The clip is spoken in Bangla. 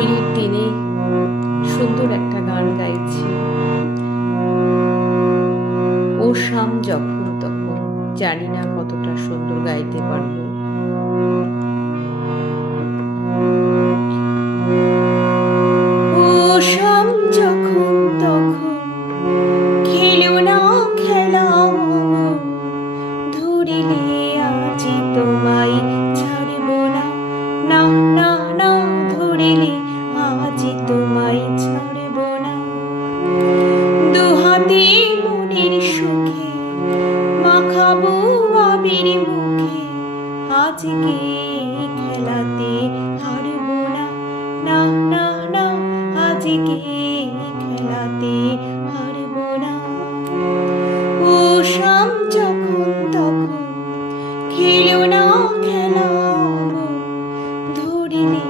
হোলির দিনে সুন্দর একটা গান গাইছি। ও শাম যখন তখন, জানি না কতটা সুন্দর গাইতে পারবো। ও শাম যখন তখন, খেলো না খেলা ধরিলে আজি তোমায় ছাড়ব না, না না না ধরিলে আজি তোমায় ছাড়ব না। দুহাতে মনের সুখে মাখাবো আবির মুখে, আজকে খেলাতে হারব না, না না না আজকে খেলাতে হারব না। ও শাম যখন তখন, খেলো না খেলা ধরিলে